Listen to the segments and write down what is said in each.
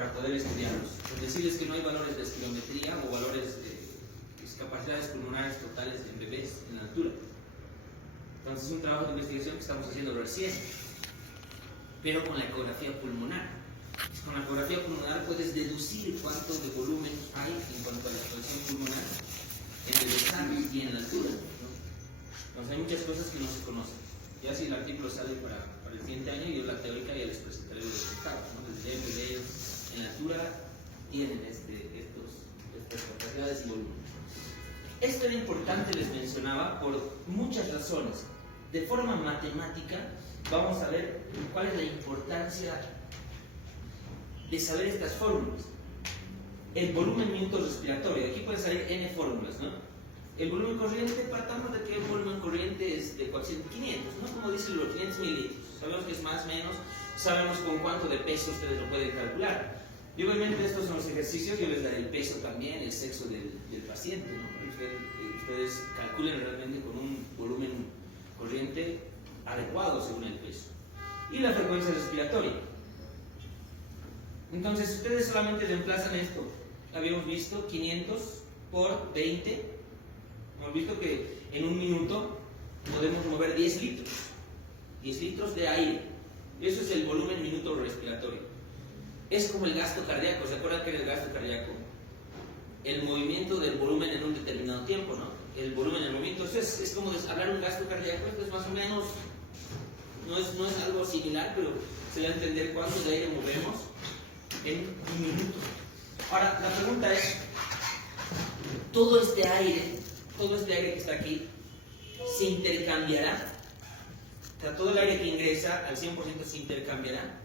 para poder estudiarlos. Pues decirles que no hay valores de espirometría o valores de capacidades pulmonares totales en bebés en la altura. Entonces es un trabajo de investigación que estamos haciendo recién, pero con la ecografía pulmonar. Con la ecografía pulmonar puedes deducir cuánto de volumen hay en cuanto a la expresión pulmonar en bebés sanos y en la altura, ¿no? Entonces hay muchas cosas que no se conocen. Ya si el artículo sale para el siguiente año, yo la teórica ya les presentaré los resultados, ¿no? Desde bebés en la altura tienen estas capacidades y volumen. Esto era importante, les mencionaba, por muchas razones. De forma matemática, vamos a ver cuál es la importancia de saber estas fórmulas. El volumen minuto respiratorio, aquí pueden salir n fórmulas, ¿no? El volumen corriente, partamos de que el volumen corriente es de coeficiente 500, ¿no? Como dicen los 500 mililitros. Sabemos que es más o menos, sabemos con cuánto de peso ustedes lo pueden calcular. Y obviamente estos son los ejercicios, yo les daré el peso también, el sexo del paciente, ¿no? Ustedes calculen realmente con un volumen corriente adecuado según el peso. Y la frecuencia respiratoria. Entonces, ustedes solamente reemplazan esto. Habíamos visto 500 por 20. Hemos visto que en un minuto podemos mover 10 litros. 10 litros de aire. Eso es el volumen minuto respiratorio. Es como el gasto cardíaco. ¿Se acuerdan que era el gasto cardíaco? El movimiento del volumen en un determinado tiempo, ¿no? El volumen del movimiento. Eso es como hablar un gasto cardíaco. Esto es más o menos, no es algo similar, pero se va a entender cuánto de aire movemos en un minuto. Ahora, la pregunta es, todo este aire que está aquí, ¿se intercambiará? O sea, todo el aire que ingresa al 100% se intercambiará,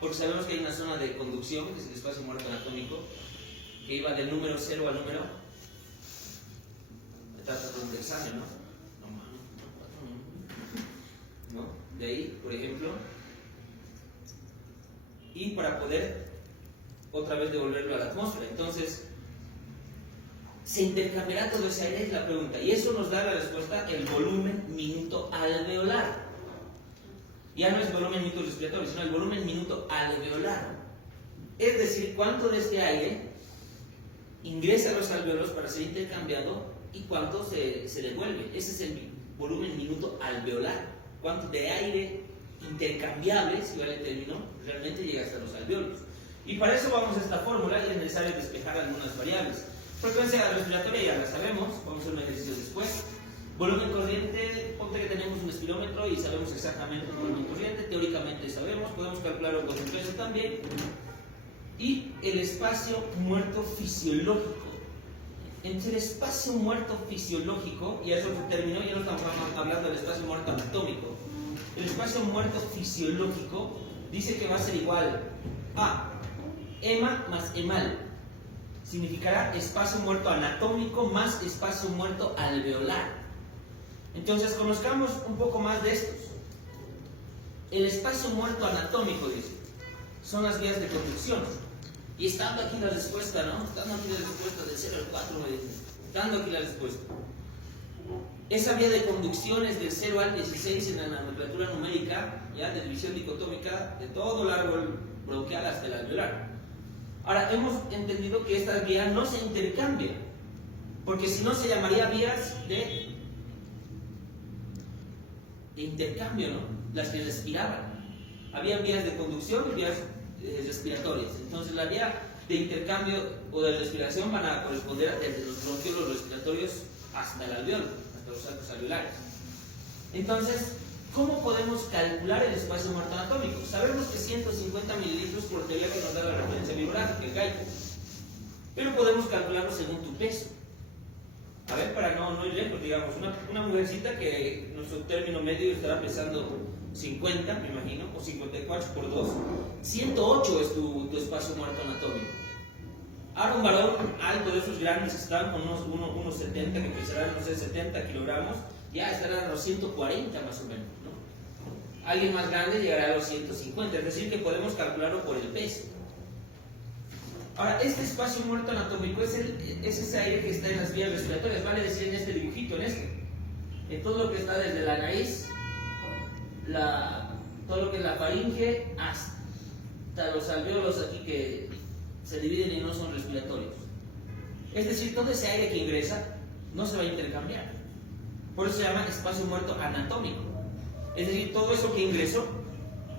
porque sabemos que hay una zona de conducción, que es el espacio muerto anatómico, que iba del número 0 al número, me trata de un examen, ¿no? De ahí, por ejemplo, y para poder otra vez devolverlo a la atmósfera. Entonces, ¿se intercambiará todo ese aire? Es la pregunta. Y eso nos da la respuesta, el volumen minuto alveolar. Ya no es volumen minuto respiratorio, sino el volumen minuto alveolar. Es decir, cuánto de este aire ingresa a los alveolos para ser intercambiado y cuánto se devuelve. Ese es el volumen minuto alveolar. Cuánto de aire intercambiable, si vale el término, realmente llega hasta los alveolos. Y para eso vamos a esta fórmula y es necesario despejar algunas variables. Frecuencia respiratoria ya la sabemos, vamos a hacer un ejercicio después. Volumen corriente, ponte que tenemos un espirómetro y sabemos exactamente el volumen corriente, teóricamente sabemos, podemos calcularlo con el peso también. Y el espacio muerto fisiológico. Entre el espacio muerto fisiológico, y eso es otro término, ya no estamos hablando del espacio muerto anatómico. El espacio muerto fisiológico dice que va a ser igual a EMA más EMAL. Significará espacio muerto anatómico más espacio muerto alveolar. Entonces, conozcamos un poco más de estos. El espacio muerto anatómico, dice, son las vías de conducción. Y estando aquí la respuesta, ¿no? Estando aquí la respuesta del 0 al 4, me dicen. Estando aquí la respuesta. Esa vía de conducción es del 0 al 16 en la nomenclatura numérica, ya de división dicotómica, de todo el árbol bronquial hasta el alveolar. Ahora, hemos entendido que estas vías no se intercambian, porque si no se llamaría vías de intercambio, ¿no? Las que respiraban. Había vías de conducción y vías respiratorias. Entonces, la vía de intercambio o de respiración van a corresponder desde los bronquiolos respiratorios hasta el alveolo, hasta los arcos alveolares. Entonces, ¿cómo podemos calcular el espacio muerto anatómico? Sabemos que 150 mililitros por teoría que nos da la referencia bibliográfica, el GAICO. Pero podemos calcularlo según tu peso. A ver, para no ir lejos, digamos, una mujercita que nuestro término medio estará pesando 50, me imagino, o 54 por 2. 108 es tu espacio muerto anatómico. Ahora un varón alto de esos grandes están con unos 70, que pesarán, no sé, 70 kilogramos, ya estarán a los 140 más o menos, ¿no? Alguien más grande llegará a los 150, es decir, que podemos calcularlo por el peso. Ahora, este espacio muerto anatómico es ese aire que está en las vías respiratorias, vale decir en este dibujito, en todo lo que está desde la nariz, todo lo que es la faringe, hasta los alvéolos aquí que se dividen en unos son respiratorios. Es decir, todo ese aire que ingresa no se va a intercambiar. Por eso se llama espacio muerto anatómico. Es decir, todo eso que ingresó,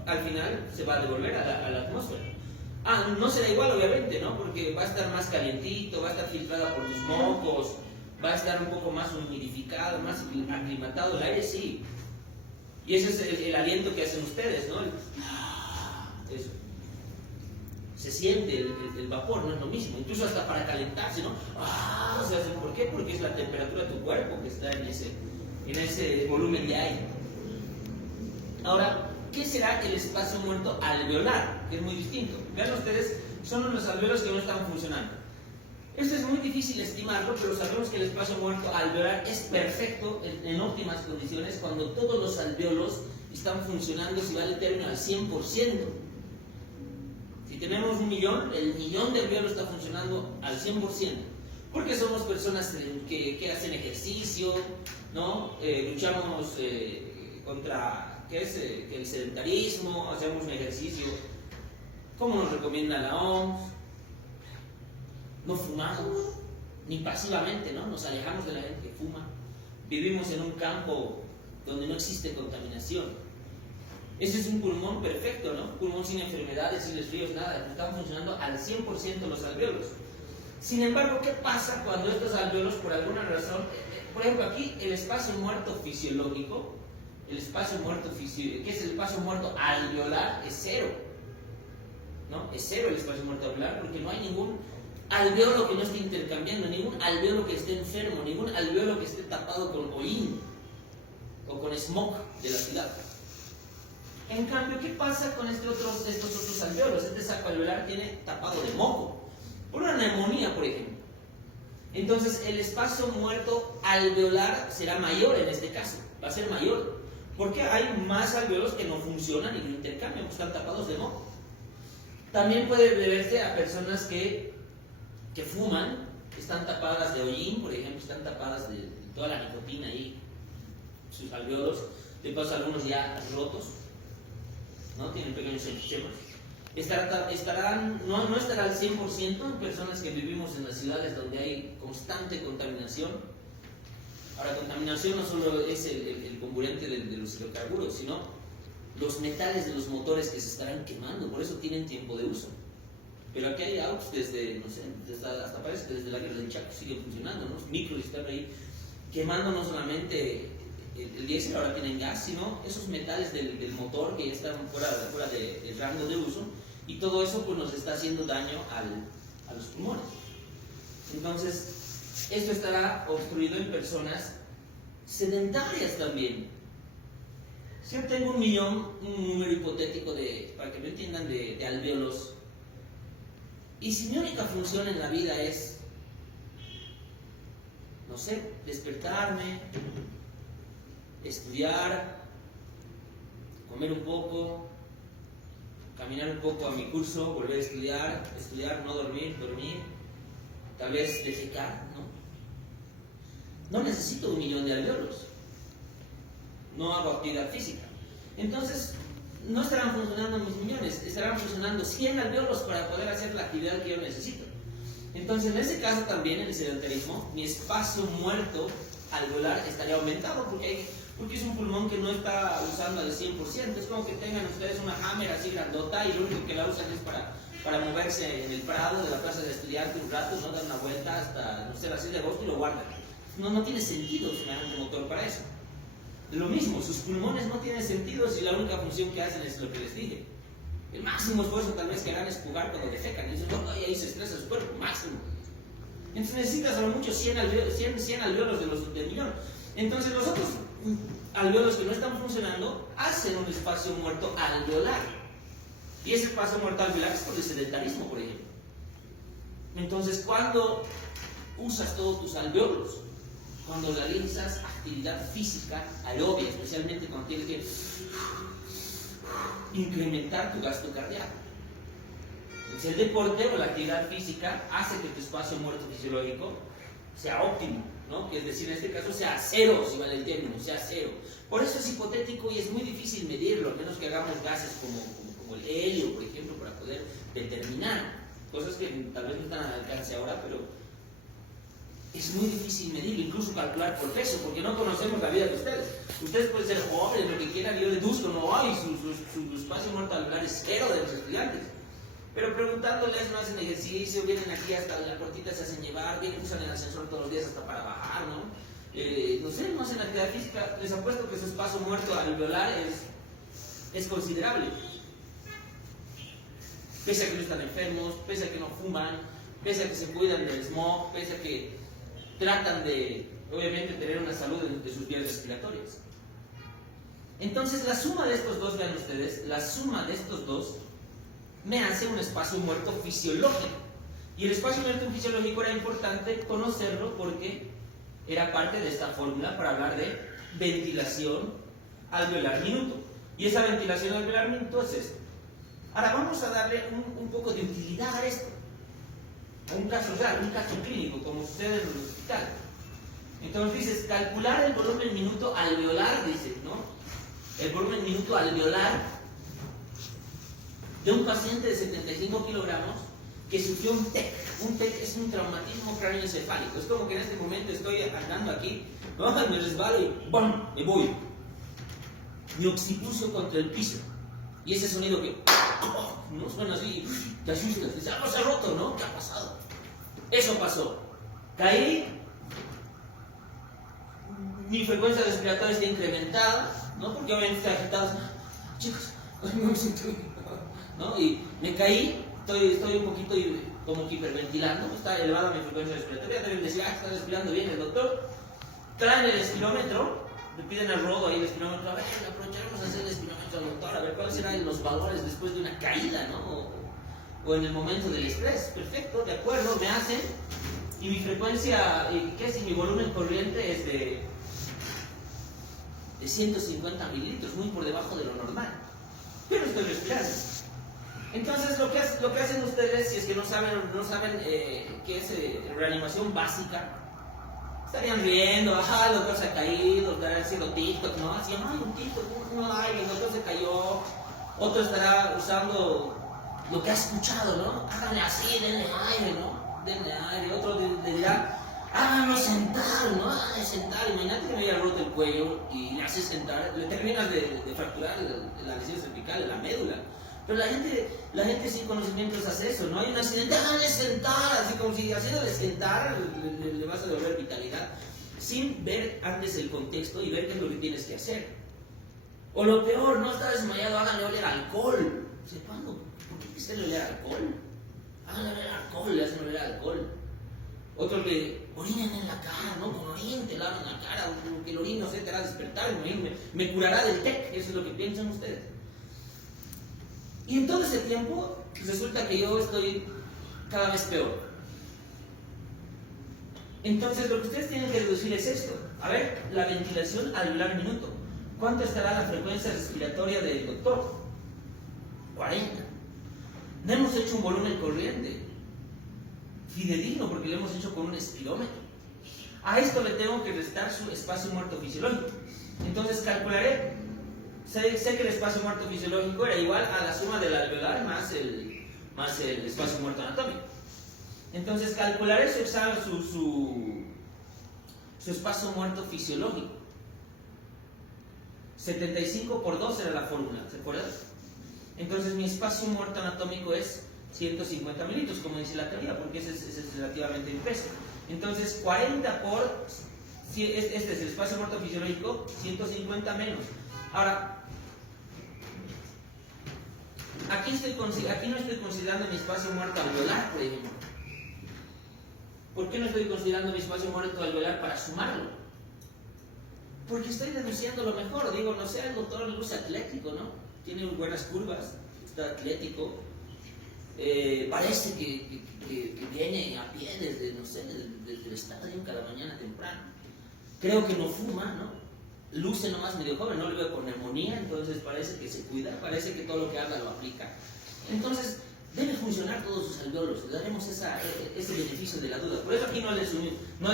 al final se va a devolver a la atmósfera. No será igual, obviamente, ¿no? Porque va a estar más calientito, va a estar filtrada por tus mocos, va a estar un poco más humidificado, más aclimatado el aire, sí. Y ese es el aliento que hacen ustedes, ¿no? Eso. Se siente el vapor, no es lo mismo. Incluso hasta para calentarse, ¿no? Se hace, ¿por qué? Porque es la temperatura de tu cuerpo que está en ese volumen de aire. Ahora, ¿qué será el espacio muerto alveolar? Que es muy distinto. Vean ustedes, son los alveolos que no están funcionando. Esto es muy difícil estimarlo, pero sabemos que el espacio muerto alveolar es perfecto, en óptimas condiciones, cuando todos los alveolos están funcionando, si vale el término, al 100%. Si tenemos 1 millón, el millón de alveolos está funcionando al 100%. Porque somos personas que hacen ejercicio, ¿no? Luchamos contra el sedentarismo, hacemos un ejercicio como nos recomienda la OMS. No fumamos, ni pasivamente, ¿no? Nos alejamos de la gente que fuma. Vivimos en un campo donde no existe contaminación. Ese es un pulmón perfecto, ¿no? Pulmón sin enfermedades, sin resfríos, nada. Están funcionando al 100% los alveolos. Sin embargo, ¿qué pasa cuando estos alveolos, por alguna razón, por ejemplo, aquí el espacio muerto fisiológico, ¿qué es el espacio muerto alveolar? Es cero, ¿no? Es cero el espacio muerto alveolar porque no hay ningún alveolo que no esté intercambiando, ningún alveolo que esté enfermo, ningún alveolo que esté tapado con hollín o con smog de la ciudad. En cambio, ¿qué pasa con estos otros alveolos? Este saco alveolar tiene tapado de moco, por una neumonía, por ejemplo. Entonces, el espacio muerto alveolar será mayor en este caso, va a ser mayor, porque hay más alveolos que no funcionan y no intercambian, pues están tapados de moco. También puede deberse a personas que fuman, están tapadas de hollín, por ejemplo, están tapadas de toda la nicotina ahí, sus alveolos, de paso algunos ya rotos, ¿no? Tienen pequeños enchemas. No estará al 100% en personas que vivimos en las ciudades donde hay constante contaminación. Ahora, contaminación no solo es el comburente de los hidrocarburos, sino los metales de los motores que se estarán quemando, por eso tienen tiempo de uso. Pero aquí hay autos desde, no sé, hasta parece que desde la guerra del Chaco siguen funcionando, ¿no? Micros están ahí quemando no solamente el diésel, ahora tienen gas, sino esos metales del motor que ya están fuera del rango de uso, y todo eso pues nos está haciendo daño a los pulmones. Entonces, esto estará obstruido en personas sedentarias también. Si yo tengo 1 millón, un número hipotético para que me entiendan, de alvéolos, y si mi única función en la vida es, no sé, despertarme, estudiar, comer un poco, caminar un poco a mi curso, volver a estudiar, no dormir, tal vez defecar, ¿no? No necesito 1 millón de alvéolos, no hago actividad física. Entonces, no estarán funcionando mis millones, estarán funcionando 100 alvéolos para poder hacer la actividad que yo necesito. Entonces, en ese caso también, en el sedentarismo, mi espacio muerto alveolar estaría aumentado porque es un pulmón que no está usando al 100%. Es como que tengan ustedes una Hammer así grandota y lo único que la usan es para moverse en el prado de la plaza de estudiante un rato, no dar una vuelta hasta, no sé, las 6 de agosto y lo guardan. No tiene sentido semejante motor para eso. Lo mismo, sus pulmones no tienen sentido si la única función que hacen es lo que les dije. El máximo esfuerzo tal vez que harán es jugar cuando defecan. Y ahí se estresa su cuerpo, máximo. Entonces necesitas a lo mucho 100 alvéolos del millón. Entonces los otros alvéolos que no están funcionando hacen un espacio muerto alveolar. Y ese espacio muerto alveolar es por el sedentarismo, por ejemplo. Entonces, cuando usas todos tus alvéolos, cuando realizas actividad física aerobia, especialmente cuando tienes que incrementar tu gasto cardíaco. Entonces, el deporte o la actividad física hace que tu espacio muerto fisiológico sea óptimo, ¿no? Que es decir, en este caso sea cero, si vale el término, sea cero. Por eso es hipotético y es muy difícil medirlo, a menos que hagamos gases como el helio, por ejemplo, para poder determinar. cosas que tal vez no están al alcance ahora, pero es muy difícil medir, incluso calcular por peso, porque no conocemos la vida de ustedes. Ustedes pueden ser jóvenes, lo que quieran, yo deduzco, no hay, su espacio muerto alveolar es cero de los estudiantes. Pero preguntándoles, no hacen ejercicio, vienen aquí hasta la puertita, se hacen llevar, vienen, usan el ascensor todos los días hasta para bajar, ¿no? No sé, no hacen actividad física, les apuesto que su espacio muerto alveolar es considerable. Pese a que no están enfermos, pese a que no fuman, pese a que se cuidan del smog, pese a que tratan de, obviamente, tener una salud de sus vías respiratorias. Entonces, la suma de estos dos, vean ustedes, la suma de estos dos me hace un espacio muerto fisiológico. Y el espacio muerto fisiológico era importante conocerlo porque era parte de esta fórmula para hablar de ventilación alveolar minuto. Y esa ventilación alveolar minuto es esto. Ahora vamos a darle un poco de utilidad a esto. A un caso real, un caso clínico, como sucede en el hospital. Entonces dices, calcular el volumen minuto alveolar, dices, ¿no? El volumen minuto alveolar de un paciente de 75 kilogramos que sufrió un TEC. Un TEC es un traumatismo cráneoencefálico. Es como que en este momento estoy andando aquí, ¿no? Me resbalo y ¡bum! Me voy. Me occipucio contra el piso. Y ese sonido que no suena así, te asustas, dices, algo se ha roto, ¿no? ¿Qué ha pasado? Eso pasó. Caí, mi frecuencia respiratoria está incrementada, ¿no? Porque obviamente estoy agitado, chicos, no me siento bien, ¿no? Y me caí, estoy un poquito como que hiperventilando, está elevada mi frecuencia respiratoria, deben decir, está respirando bien el doctor. Traen el espirómetro, le piden al rodo ahí el espirómetro, a ver, aprovecharemos a hacer el espirómetro al doctor, a ver cuáles serán los valores después de una caída, ¿no? O en el momento del estrés. Perfecto, de acuerdo, me hacen, y mi frecuencia, ¿qué es? Y mi volumen corriente es de 150 mililitros, muy por debajo de lo normal, pero estoy respirando. Entonces lo que hacen ustedes, si es que no saben qué es reanimación básica, estarían riendo, ajá, el doctor se ha caído, estarían haciendo TikTok, ¿no? Así, ay, un TikTok, no hay, el doctor se cayó. Otro estará usando lo que ha escuchado, ¿no? Háganle así, denle aire, ¿no? Denle aire. Otro le dirá, háganlo sentar, ¿no? Háganle sentar. Imagínate que me haya roto el cuello y le haces sentar, le terminas de fracturar la lesión cervical, la médula. Pero la gente sin conocimientos hace eso, ¿no? Hay un accidente, háganle sentar, así como si haciéndole sentar le vas a devolver vitalidad, sin ver antes el contexto y ver qué es lo que tienes que hacer. O lo peor, no está desmayado, háganle oler alcohol. ¿Cuándo? ¿Por qué quisieron oler alcohol? Háganle oler alcohol, le hacen oler alcohol. Otro que orinen en la cara, ¿no? Con orín te lavan la cara, que el orín no sé, te hará despertar, me curará del TEC, eso es lo que piensan ustedes. Y en todo ese tiempo resulta que yo estoy cada vez peor. Entonces lo que ustedes tienen que deducir es esto. A ver, la ventilación alveolar minuto. ¿Cuánto estará la frecuencia respiratoria del doctor? 40. No hemos hecho un volumen corriente fidedigno porque lo hemos hecho con un espirómetro. A esto le tengo que restar su espacio muerto fisiológico. Entonces calcularé. Sé que el espacio muerto fisiológico era igual a la suma del alveolar más el espacio muerto anatómico. Entonces calcularé su espacio muerto fisiológico. 75 por 2 era la fórmula, ¿se acuerdan? Entonces mi espacio muerto anatómico es 150 mililitros, como dice la teoría, porque ese es relativamente el peso. Entonces 40 por, este es el espacio muerto fisiológico, 150 menos. Ahora, aquí no estoy considerando mi espacio muerto alveolar, por ejemplo. ¿Por qué no estoy considerando mi espacio muerto alveolar para sumarlo? Porque estoy deduciendo lo mejor. Digo, no sé, el doctor le gusta atlético, ¿no? Tiene buenas curvas, está atlético. Parece que viene a pie desde, no sé, desde el estadio cada mañana temprano. Creo que no fuma, ¿no? Luce nomás medio joven, no le veo con neumonía, entonces parece que se cuida, parece que todo lo que haga lo aplica. Entonces, debe funcionar todos sus alveolos, le daremos ese beneficio de la duda. Por eso aquí no le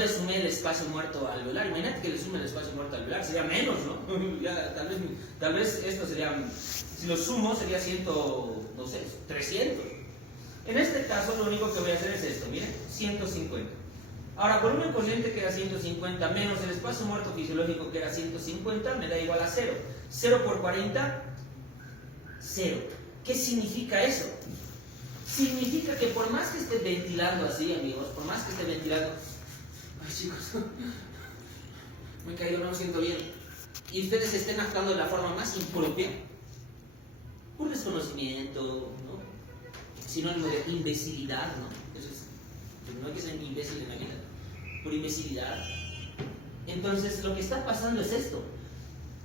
sumé el espacio muerto alveolar. Imagínate que le sume el espacio muerto alveolar, sería menos, ¿no? Ya, tal vez esto sería, si lo sumo sería 300. En este caso, lo único que voy a hacer es esto, miren, 150. Ahora, volumen corriente que era 150 menos el espacio muerto fisiológico que era 150 me da igual a 0. 0 por 40, 0. ¿Qué significa eso? Significa que por más que esté ventilando así, amigos, por más que esté ventilando... Ay, chicos, me he caído, no me siento bien. Y ustedes estén actuando de la forma más impropia, por desconocimiento, ¿no? Sinónimo de imbecilidad, ¿no? Eso es, no hay que ser imbécil en la vida, por imbecilidad. Entonces, lo que está pasando es esto,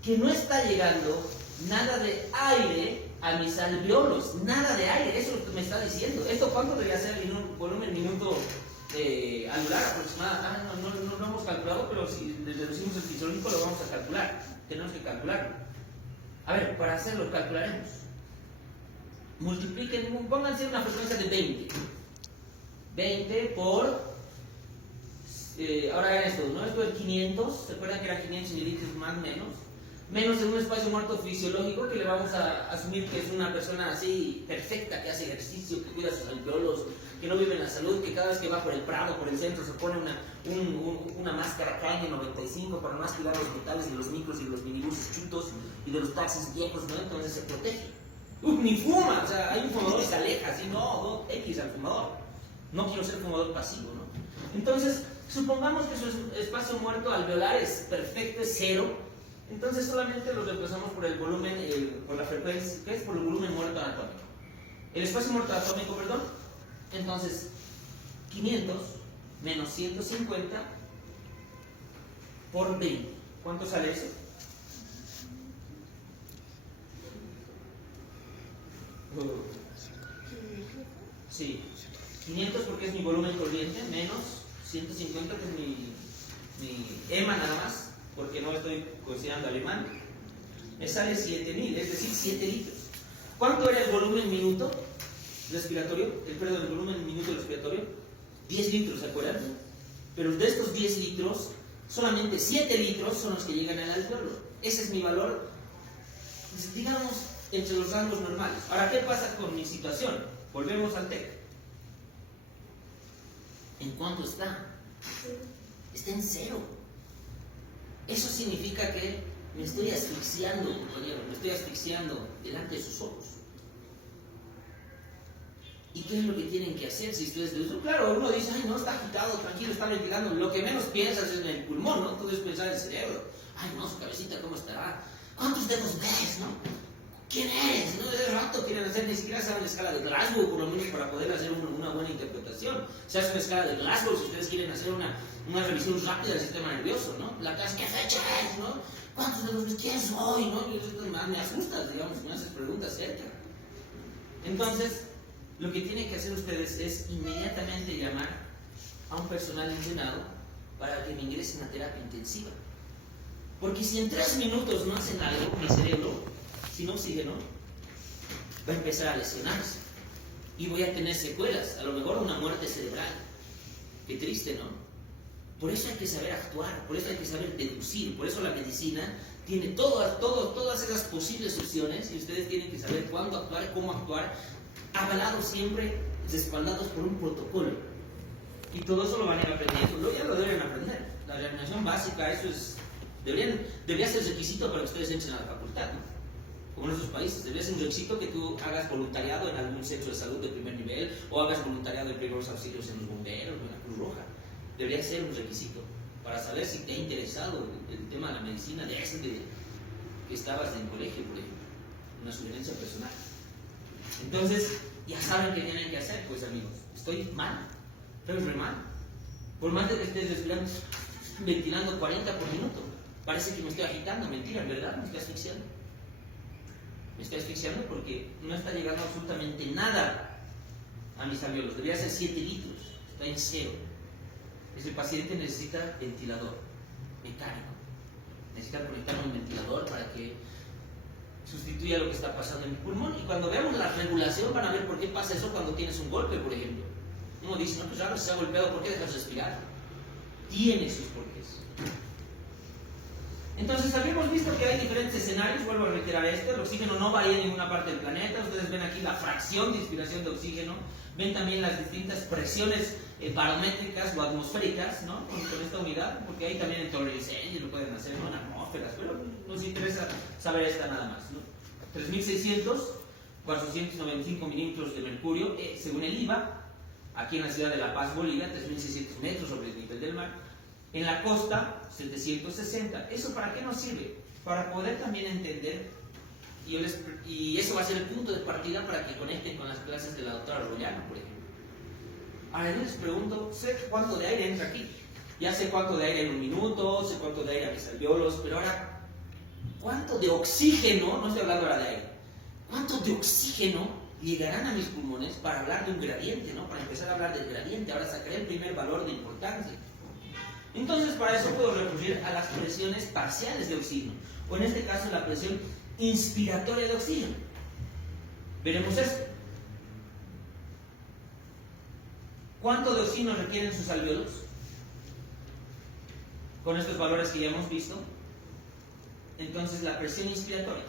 que no está llegando nada de aire a mis alveolos, nada de aire, eso es lo que me está diciendo. ¿Esto cuánto debería ser en un volumen minuto alveolar aproximado? No lo hemos calculado, pero si le reducimos el fisiológico lo vamos a calcular, tenemos que calcularlo. A ver, para hacerlo calcularemos. Multipliquen, pónganse una frecuencia de 20. 20 por, ahora hagan esto, ¿no? Esto es 500, ¿se acuerdan que era 500 mililitros más o menos? Menos en un espacio muerto fisiológico que le vamos a asumir que es una persona así perfecta, que hace ejercicio, que cuida sus alveolos, que no vive en la salud, que cada vez que va por el Prado, por el centro, se pone una máscara KN95 para no aspirar los metales de los micros y de los minibuses chutos y de los taxis viejos, ¿no? Entonces se protege. Ni fuma, o sea, hay un fumador que se aleja, así, no, X al fumador. No quiero ser fumador pasivo, ¿no? Entonces, supongamos que su espacio muerto alveolar es perfecto, es 0. Entonces solamente lo reemplazamos por el volumen, por la frecuencia, ¿qué es? Por el volumen muerto anatómico. El espacio muerto atómico, perdón. Entonces, 500 menos 150 por 20. ¿Cuánto sale eso? Sí, 500 porque es mi volumen corriente, menos 150 que es mi EMA nada más, porque no estoy considerando alemán, me sale 7000, es decir, 7 litros. ¿Cuánto era el volumen minuto respiratorio? El volumen minuto respiratorio, 10 litros, ¿se acuerdan? Pero de estos 10 litros, solamente 7 litros son los que llegan al alveolo. Ese es mi valor, digamos, entre los rangos normales. Ahora, ¿qué pasa con mi situación? Volvemos al TEC. ¿En cuánto está? Está en 0. Eso significa que me estoy asfixiando, compañero, me estoy asfixiando delante de sus ojos. ¿Y qué es lo que tienen que hacer si ustedes lo dicen? Claro, uno dice, ay, no, está agitado, tranquilo, está ventilando. Lo que menos piensas es en el pulmón, ¿no? Tú debes pensar en el cerebro. Ay, no, su cabecita, ¿cómo estará? ¿Cuántos dedos ves, no? ¿Quién eres? ¿No? De rato quieren hacer, ni siquiera saben la escala de Glasgow, por lo menos para poder hacer una buena interpretación. Se hace una escala de Glasgow si ustedes quieren hacer una revisión rápida del sistema nervioso, ¿no? La clase, ¿qué fecha es, no? ¿Cuántos dedos ves? ¿Quién soy, no? Y eso me asustas, digamos, me haces preguntas cerca. Entonces, lo que tienen que hacer ustedes es inmediatamente llamar a un personal entrenado para que me ingresen a terapia intensiva. Porque si en 3 minutos no hacen algo, mi cerebro, sin oxígeno, va a empezar a lesionarse y voy a tener secuelas, a lo mejor una muerte cerebral. Qué triste, ¿no? Por eso hay que saber actuar, por eso hay que saber deducir, por eso la medicina tiene todas esas posibles opciones y ustedes tienen que saber cuándo actuar, cómo actuar, avalados siempre, respaldados por un protocolo. Y todo eso lo van a ir aprendiendo, ya lo deben aprender. La reanimación básica, eso es, debería ser requisito para que ustedes entren a la facultad, ¿no? Como en esos países, debería ser un requisito que tú hagas voluntariado en algún centro de salud de primer nivel o hagas voluntariado de primeros auxilios en los bomberos o en la Cruz Roja. Debería ser un requisito para saber si te ha interesado el tema de la medicina de que estabas en colegio, por ejemplo. Una sugerencia personal. Entonces, ya saben qué tienen que hacer, pues amigos. Estoy mal, estoy re mal. Por más de que estés respirando, ventilando 40 por minuto, parece que me estoy agitando, mentira, ¿verdad? Me estoy asfixiando. Me estoy asfixiando porque no está llegando absolutamente nada a mis alveolos. Debería ser 7 litros, está en 0. Ese paciente necesita ventilador mecánico. Necesita conectar un ventilador para que sustituya lo que está pasando en mi pulmón. Y cuando veamos la regulación van a ver por qué pasa eso cuando tienes un golpe, por ejemplo. Uno dice, no, pues ahora se ha golpeado, ¿por qué dejas respirar? Tiene sus porqués. Entonces habíamos visto que hay diferentes escenarios, vuelvo a reiterar esto, el oxígeno no varía en ninguna parte del planeta, ustedes ven aquí la fracción de inspiración de oxígeno, ven también las distintas presiones barométricas o atmosféricas, ¿no? Con esta unidad, porque ahí también en torrenciales lo pueden hacer, ¿no? En atmósferas, pero nos interesa saber esta nada más, ¿no? 3.600, 495 milímetros de mercurio, según el IVA, aquí en la ciudad de La Paz, Bolivia, 3.600 metros sobre el nivel del mar. En la costa, 760. ¿Eso para qué nos sirve? Para poder también entender, y eso va a ser el punto de partida para que conecten con las clases de la doctora Rollano, por ejemplo. Ahora yo les pregunto, sé cuánto de aire entra aquí. Ya sé cuánto de aire en un minuto, sé cuánto de aire a mis alveolos, pero ahora, ¿cuánto de oxígeno, no estoy hablando ahora de aire, cuánto de oxígeno llegarán a mis pulmones para hablar de un gradiente, ¿no? Para empezar a hablar del gradiente, ahora sacaré el primer valor de importancia. Entonces, para eso puedo recurrir a las presiones parciales de oxígeno, o en este caso la presión inspiratoria de oxígeno. Veremos esto. ¿Cuánto de oxígeno requieren sus alvéolos? Con estos valores que ya hemos visto. Entonces, la presión inspiratoria.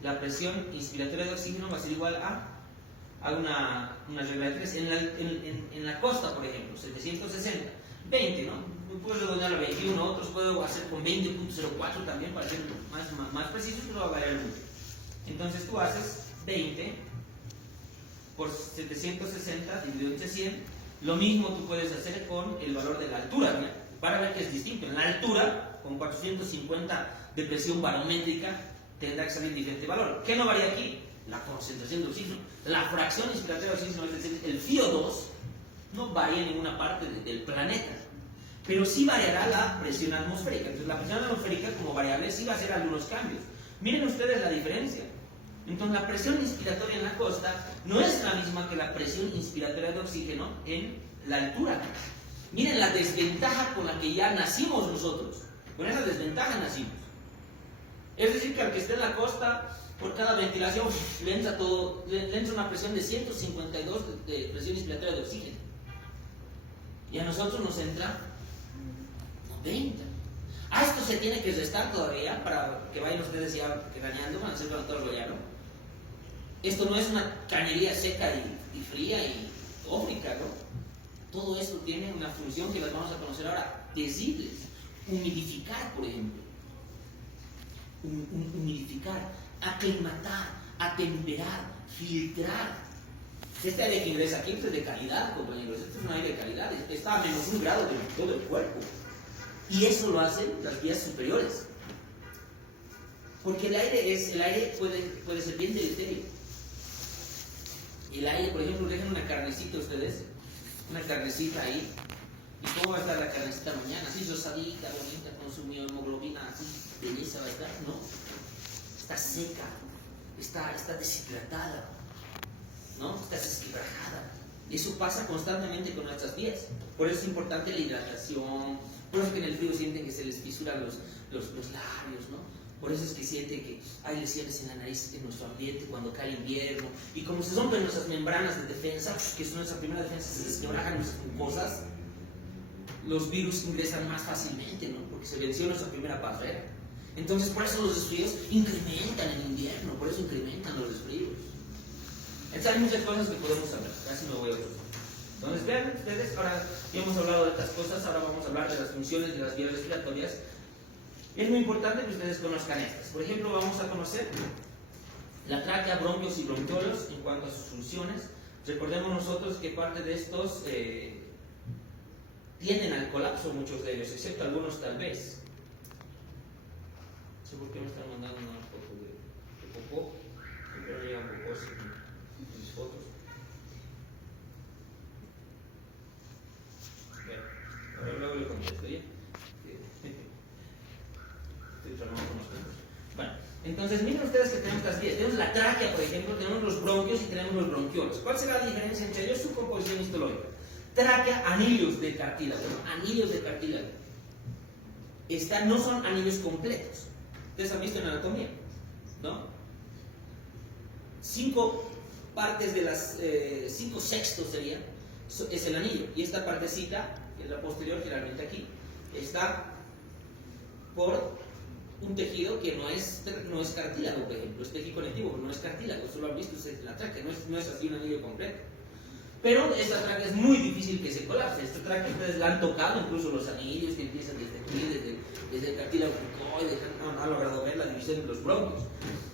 La presión inspiratoria de oxígeno va a ser igual a una regla de 3. En la costa, por ejemplo, 760. 20, ¿no? Puedo redondear a 21, otros puedo hacer con 20.04 también para ser más precisos, pero va a variar mucho. Entonces tú haces 20 por 760 dividido entre 100. Lo mismo tú puedes hacer con el valor de la altura, ¿no? Para ver que es distinto. En la altura, con 450 de presión barométrica, tendrá que salir diferente valor. ¿Qué no varía aquí? La concentración de oxígeno. La fracción inspiratoria de oxígeno, es decir, el FiO2, no varía en ninguna parte del planeta, pero sí variará la presión atmosférica. Entonces la presión atmosférica como variable sí va a hacer algunos cambios. Miren ustedes la diferencia. Entonces la presión inspiratoria en la costa no es la misma que la presión inspiratoria de oxígeno en la altura. Miren la desventaja con la que ya nacimos nosotros. Con esa desventaja nacimos. Es decir, que al que esté en la costa, por cada ventilación le entra una presión de 152 de presión inspiratoria de oxígeno. Y a nosotros nos entra 90. A esto se tiene que restar todavía para que vayan ustedes ya dañando, van a ser con todo Rollano. Esto no es una cañería seca y fría y óbrica, ¿no? Todo esto tiene una función que las vamos a conocer ahora. Decibles. Humidificar, por ejemplo. Humidificar, aclimatar, atemperar, filtrar. Este aire que ingresa aquí es de calidad, compañeros. Este es un aire de calidad. Está a menos 1 grado de todo el cuerpo. Y eso lo hacen las vías superiores. Porque el aire puede ser bien deleterio. El aire, por ejemplo, dejan una carnecita ustedes, una carnecita ahí. ¿Y cómo va a estar la carnecita mañana? Así rosadita, bonita, con su hemoglobina, así, belleza va a estar. No. Está seca, está deshidratada, ¿no? Está deshidratada. Eso pasa constantemente con nuestras vías. Por eso es importante la hidratación. Por eso es que en el frío sienten que se les fisuran los labios, ¿no? Por eso es que sienten que hay lesiones en la nariz en nuestro ambiente cuando cae el invierno. Y como se rompen nuestras membranas de defensa, que son nuestra primera defensa, se desquebrajan nuestras mucosas, los virus ingresan más fácilmente, ¿no? Porque se venció nuestra primera barrera. Entonces, por eso los resfríos incrementan en invierno, por eso incrementan los resfríos. Entonces, hay muchas cosas que podemos hablar, casi no voy a otro. Entonces, vean ustedes, ahora ya hemos hablado de estas cosas, ahora vamos a hablar de las funciones de las vías respiratorias. Es muy importante que ustedes conozcan estas. Por ejemplo, vamos a conocer la tráquea, bronquios y bronquiolos en cuanto a sus funciones. Recordemos nosotros que parte de estos tienden al colapso, muchos de ellos, excepto algunos tal vez. No sé por qué me están mandando una foto de popó, pero no llegan popós en mis fotos. Bueno, luego le contesto, ¿ya? Bueno, entonces miren ustedes que tenemos estas vías. Tenemos la tráquea, por ejemplo, tenemos los bronquios y tenemos los bronquiolos. ¿Cuál será la diferencia entre ellos? Su composición histológica. Tráquea, anillos de cartílago, ¿no? Anillos de cartílago. No son anillos completos. Ustedes han visto en anatomía, ¿no? 5 partes de las 5 sextos sería, es el anillo. Y esta partecita, que es la posterior, generalmente aquí, está por un tejido que no es cartílago, por ejemplo, es tejido conectivo, pero no es cartílago, eso lo han visto ustedes en la tráquea, no es así un anillo completo. Pero esta tráquea es muy difícil que se colapse. Esta tráquea ustedes la han tocado, incluso los anillos que empiezan desde aquí, desde el cartílago cricoide, han logrado ver la división de los bronquios.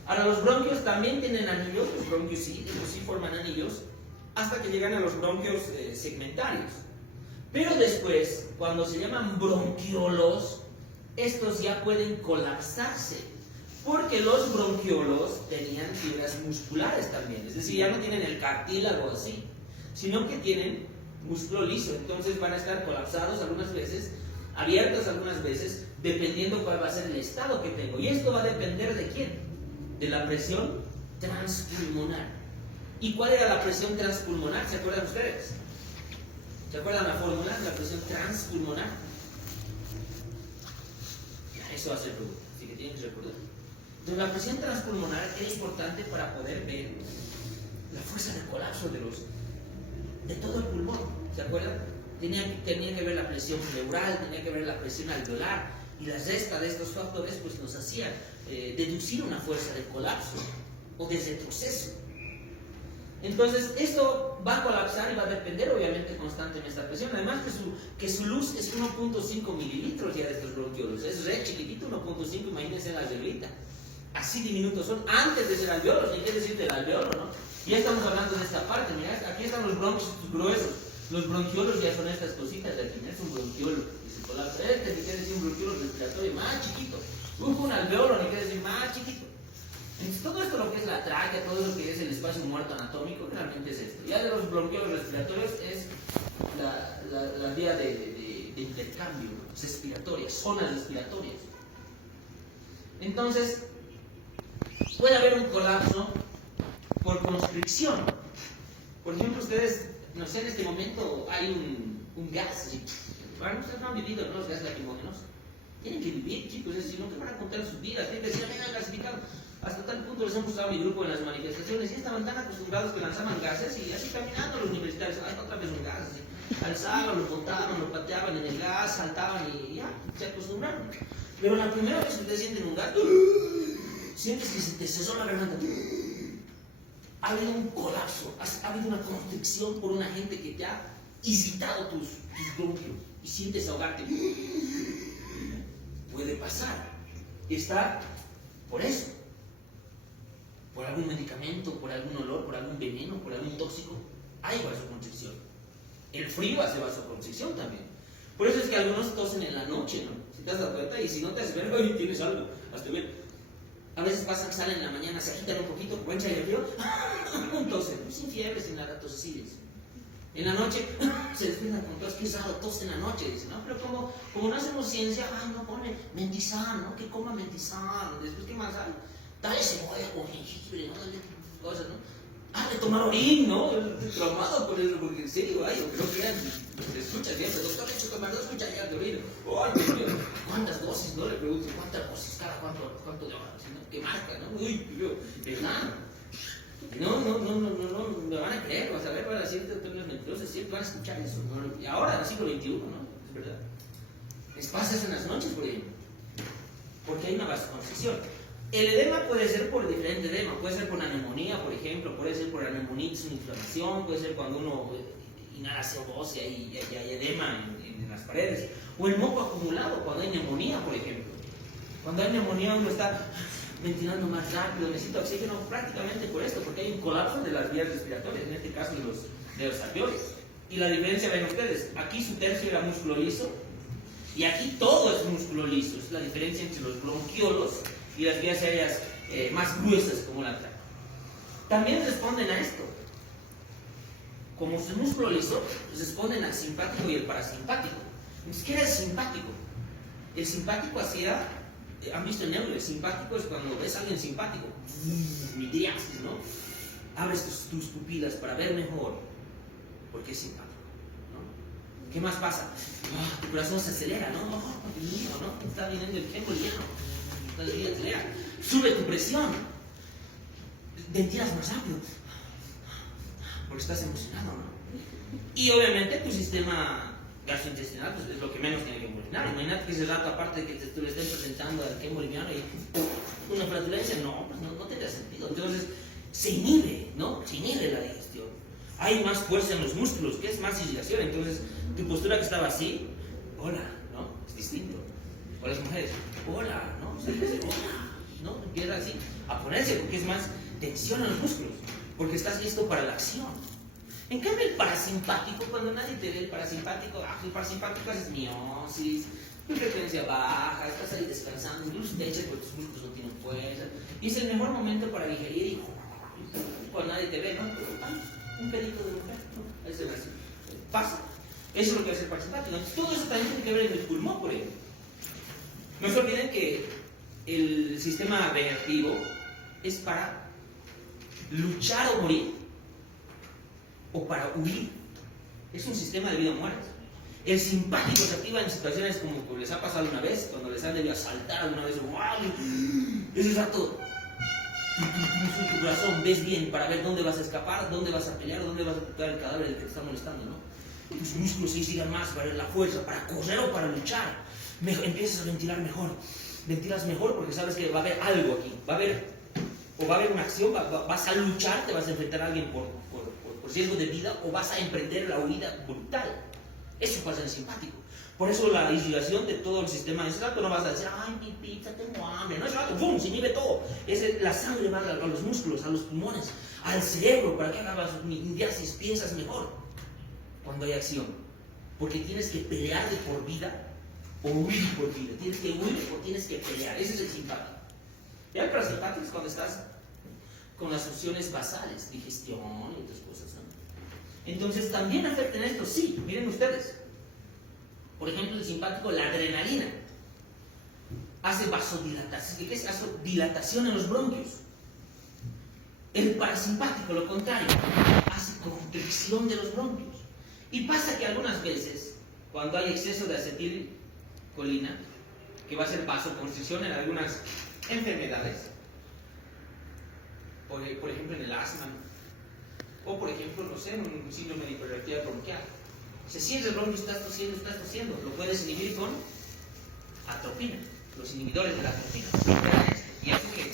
Ahora, los bronquios también tienen anillos, los bronquios sí forman anillos, hasta que llegan a los bronquios segmentarios. Pero después, cuando se llaman bronquiolos, estos ya pueden colapsarse, porque los bronquiolos tenían fibras musculares también, es decir, ya no tienen el cartílago así, sino que tienen músculo liso, entonces van a estar colapsados algunas veces, abiertos algunas veces, dependiendo cuál va a ser el estado que tengo. Y esto va a depender de quién, de la presión transpulmonar. ¿Y cuál era la presión transpulmonar? ¿Se acuerdan ustedes? ¿Se acuerdan la fórmula de la presión transpulmonar? Eso va a ser pregunta, así que tienen que recordar. Entonces, la presión transpulmonar era importante para poder ver la fuerza de colapso de todo el pulmón. ¿Se acuerdan? Tenía que ver la presión pleural, tenía que ver la presión alveolar, y la resta de estos factores pues, nos hacían deducir una fuerza de colapso o de retroceso. Entonces, esto va a colapsar y va a depender obviamente constante en esta presión. Además que su luz es 1.5 mililitros ya de estos bronquiolos. Es re chiquitito, 1.5, imagínense la alveolita. Así diminutos son antes de ser alveolos, ni qué decir del alveolo, ¿no? Ya estamos hablando de esta parte, mirá, aquí están los bronquios gruesos. Los bronquiolos ya son estas cositas de aquí, es un bronquiolo y se colapsa. Ni qué decir un bronquiolo respiratorio más chiquito. Un alveolo, ni qué decir más chiquito. Entonces, todo esto lo que es la tráquea, todo lo que es el espacio muerto anatómico, realmente es esto. Ya de los bronquiolos respiratorios es la vía de intercambio respiratoria, zonas respiratorias. Entonces, puede haber un colapso por constricción. Por ejemplo, ustedes, no sé, en este momento hay un gas. Bueno, ustedes no han vivido, ¿no? Los gases lacrimógenos. Tienen que vivir, chicos, es decir, no que van a contar sus vidas. Tienen que decir, a mí me han clasificado. Hasta tal punto les han puesto a mi grupo en las manifestaciones y estaban tan acostumbrados que lanzaban gases y así caminando los universitarios, ay, otra vez un gas, así. Alzaban, lo botaban, lo pateaban en el gas, saltaban y ya, se acostumbraron. Pero la primera vez que ustedes sienten un gas, sientes que se te cesó la garganta. Ha habido un colapso, ha habido una constricción por un agente que te ha irritado tus bronquios y sientes ahogarte. Puede pasar. Está por eso. Por algún medicamento, por algún olor, por algún veneno, por algún tóxico, hay vasoconstricción. El frío hace vasoconstricción también. Por eso es que algunos tosen en la noche, ¿no? Si te has dado cuenta y si no te haces ver, ¡ay, tienes algo! Hasta bien. A veces pasan, salen en la mañana, se agitan un poquito, cuencha de frío, tosen, sin fiebre, sin nada, toseciles. En la noche se despiertan con tos, qué raro, tos en la noche, dicen, ¿no? Pero como no hacemos ciencia, no pone mentizán, ¿no? Que coma mentizán, después ¿qué más hay? Dale cebolla con jengibre, ¿no? Dale cosas, ¿no? De tomar orín, ¿no? Estoy traumado por eso, porque en serio, aunque no crean, se escucha bien, pero doctor, he hecho tomar 2 cucharadas de orín. ¡Ay, Dios mío! ¿Cuántas dosis? No le pregunto, ¿cuántas dosis? ¿Cada cuánto de horas? ¿Qué marca, no? Uy, Dios, ¿verdad? No, me van a creer, vas a ver, van a decir los mentirosos, siempre van a escuchar eso, ¿no? Y ahora, en el siglo XXI, ¿no? Es verdad. Les pasa eso en las noches, por ejemplo, porque hay una vasoconstricción. El edema puede ser por diferente edema, puede ser por una neumonía, por ejemplo, puede ser por la neumonitis, una inflamación, puede ser cuando uno inhala CO2 y hay edema en las paredes, o el moco acumulado, cuando hay neumonía, por ejemplo. Cuando hay neumonía uno está ventilando más rápido, necesita oxígeno prácticamente por esto, porque hay un colapso de las vías respiratorias, en este caso de los alveolos. Y la diferencia, ven ustedes, aquí su tercio era músculo liso, y aquí todo es músculo liso, es la diferencia entre los bronquiolos y las vías aéreas más gruesas como la tráquea. También responden a esto. Como es músculo liso, responden al simpático y el parasimpático. Entonces, ¿qué era el simpático? El simpático hacía, han visto el neuro, el simpático es cuando ves a alguien simpático, midriasis, ¿no? Abres tus pupilas para ver mejor, porque es simpático, ¿no? ¿Qué más pasa? Tu corazón se acelera, ¿no? ¿No? Está viniendo el tiempo lleno. Sube tu presión, ventilas más rápido, porque estás emocionado, ¿no? Y obviamente tu sistema gastrointestinal, pues es lo que menos tiene que molinar. Imagínate que ese rato, aparte de que te lo estén presentando al que boliviano y una flatulencia, no, pues no tendría sentido. Entonces, se inhibe, ¿no? Se inhibe la digestión. Hay más fuerza en los músculos, que es más irrigación. Entonces, tu postura que estaba así, hola, ¿no? Es distinto. O las mujeres, hola, ¿no? Se dice, hola, ¿no? Empieza así a ponerse porque es más tensión en los músculos, porque estás listo para la acción. En cambio, el parasimpático, cuando nadie te ve el parasimpático haces miosis, tu frecuencia baja, estás ahí descansando, incluso te echas porque tus músculos no tienen fuerza. Y es el mejor momento para digerir y cuando nadie te ve, ¿no? Un pedito de mujer, ¿no? Eso es así. Pasa. Eso es lo que hace el parasimpático. Entonces, todo eso también tiene que ver en el pulmón, por ejemplo. No se olviden que el sistema vegetativo es para luchar o morir, o para huir. Es un sistema de vida o muerte. El simpático se activa en situaciones como les ha pasado una vez, cuando les han debido asaltar alguna vez. ¡Wow! Ese rato, tu corazón ves bien para ver dónde vas a escapar, dónde vas a pelear, o dónde vas a tocar el cadáver del que te está molestando, ¿no? Tus músculos se sigan más para la fuerza, para correr o para luchar. Empiezas a ventilar mejor. Ventilas mejor porque sabes que va a haber algo aquí. Va a haber una acción, vas a luchar, te vas a enfrentar a alguien por riesgo de vida, o vas a emprender la huida brutal. Eso pasa en el simpático. Por eso la irrigación de todo el sistema, en ese rato no vas a decir, ay, mi pizza, tengo hambre. No, ese rato, ¡bum!, se inhibe todo. La sangre va a los músculos, a los pulmones, al cerebro, para que hagas indiasis, piensas mejor cuando hay acción. Porque tienes que pelear de por vida o huir por vida. Tienes que huir o tienes que pelear. Ese es el simpático. Y el parasimpático es cuando estás con las funciones basales, digestión y otras cosas, ¿no? Entonces, ¿también afectan esto? Sí, miren ustedes. Por ejemplo, el simpático, la adrenalina, hace vasodilatación. ¿Qué es vasodilatación en los bronquios? El parasimpático, lo contrario, hace constricción de los bronquios. Y pasa que algunas veces, cuando hay exceso de acetilcolina, que va a hacer vasoconstricción en algunas enfermedades, por ejemplo en el asma, o por ejemplo, no sé, en un síndrome de hiperactividad bronquial. Se cierra el bronquio, estás tosiendo, lo puedes inhibir con atropina, los inhibidores de la atropina. Y eso que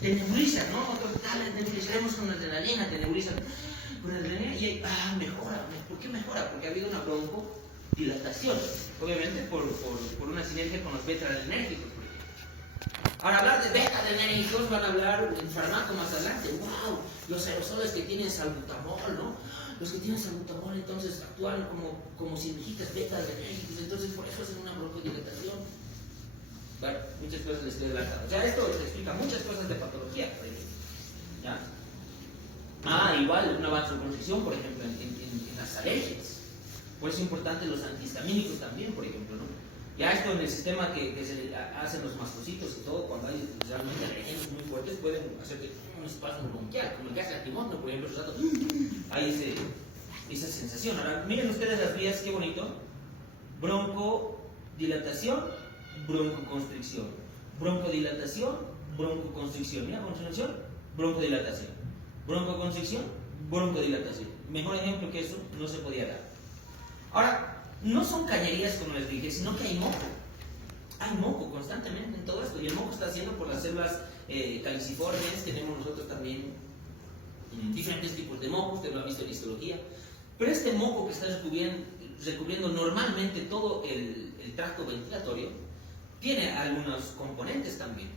te nebuliza, ¿no? Te nebulizaremos con adrenalina, te nebulizan con adrenalina y mejora. ¿Por qué mejora? Porque ha habido una broncodilatación, obviamente por una sinergia con los beta-adrenérgicos. Ahora, hablar de beta-adrenérgicos, van a hablar en farmaco más adelante. ¡Wow! Los aerosoles que tienen salbutamol, ¿no? Los que tienen salbutamol entonces actúan como sinergistas beta-adrenérgicos, entonces por eso hacen una broncodilatación. Bueno, muchas cosas les estoy adelantando. Ya esto te explica muchas cosas de patología, por ejemplo. ¿Ya? Igual una vasoconstricción, por ejemplo, en las alergias. Por eso es importante los antihistamínicos también, por ejemplo, ¿no? Ya esto en el sistema que se hacen los mastocitos y todo, cuando hay realmente alergenos muy fuertes, pueden hacer un espasmo bronquial, como el gas lacrimógeno, por ejemplo, hay esa sensación. Ahora, miren ustedes las vías, qué bonito. Broncodilatación, broncoconstricción. Broncodilatación, broncoconstricción. Mira, constricción, broncodilatación. Broncoconstricción, broncodilatación. Mejor ejemplo que eso no se podía dar. Ahora, no son cañerías como les dije, sino que hay moco. Hay moco constantemente en todo esto. Y el moco está haciendo por las células caliciformes. Tenemos nosotros también diferentes tipos de moco. Usted lo ha visto en histología. Pero este moco que está recubriendo normalmente todo el tracto ventilatorio tiene algunos componentes también.